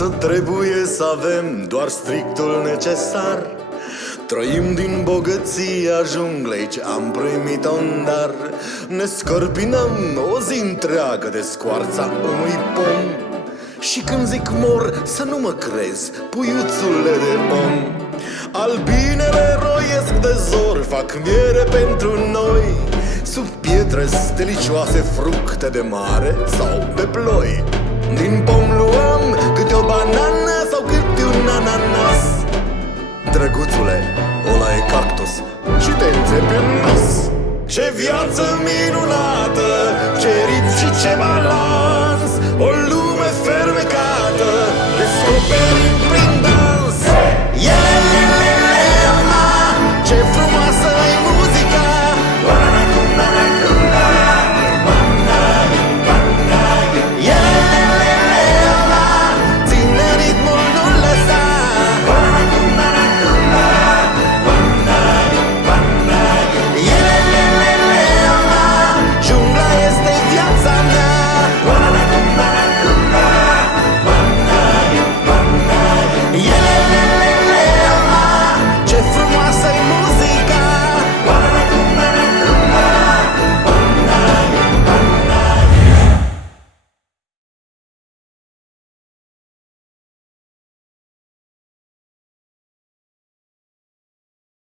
viață trebuie să avem doar strictul necesar. Trăim din bogăția junglei ce am primit-o în dar. Ne scorpinăm o zi întreagă de scoarța unui pom. Și când zic mor, să nu mă crezi, puiuțule de om. Albinele roiesc de zor, fac miere pentru noi. Sub pietre stelicioase, fructe de mare sau de ploi. Din pom luăm câte o banană sau câte un ananas. Drăguțule, ăla e cactus și te înțepi în nas. Ce viață minunată!